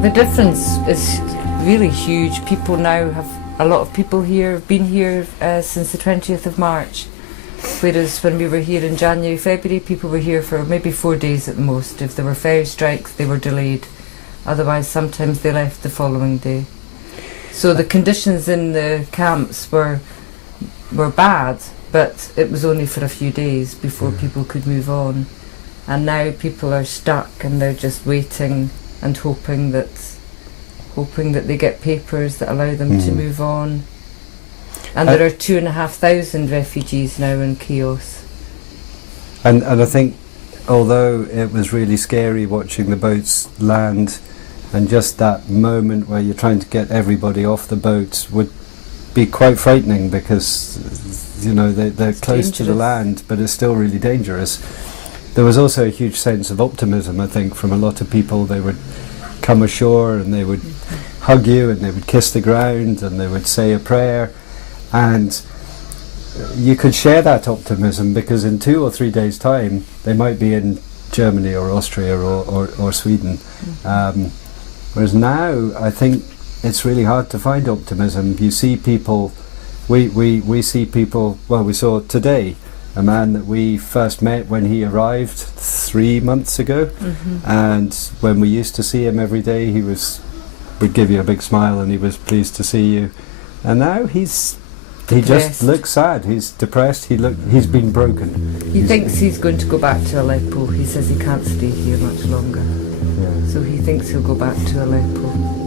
The difference is really huge. People now have, a lot of people here have been here since the 20th of March, whereas when we were here in January, February, people were here for maybe 4 days at most. If there were ferry strikes, they were delayed. Otherwise, sometimes they left the following day. So the conditions in the camps were bad, but it was only for a few days before people could move on. And now people are stuck and they're just waiting and hoping that they get papers that allow them to move on. And there are 2,500 refugees now in Chios. And I think, although it was really scary watching the boats land, and just that moment where you're trying to get everybody off the boats would be quite frightening, because you know they're close to the land, but it's still really dangerous. There was also a huge sense of optimism, I think, from a lot of people. They would come ashore and they would hug you and they would kiss the ground and they would say a prayer, and you could share that optimism, because in 2 or 3 days' time they might be in Germany or Austria or Sweden. Whereas now I think it's really hard to find optimism. You see people, we see people, well, we saw today a man that we first met when he arrived 3 months ago, and when we used to see him every day, would give you a big smile and he was pleased to see you. And now he just looks sad. He's depressed. He's been broken. He thinks he's going to go back to Aleppo. He says he can't stay here much longer. So he thinks he'll go back to Aleppo.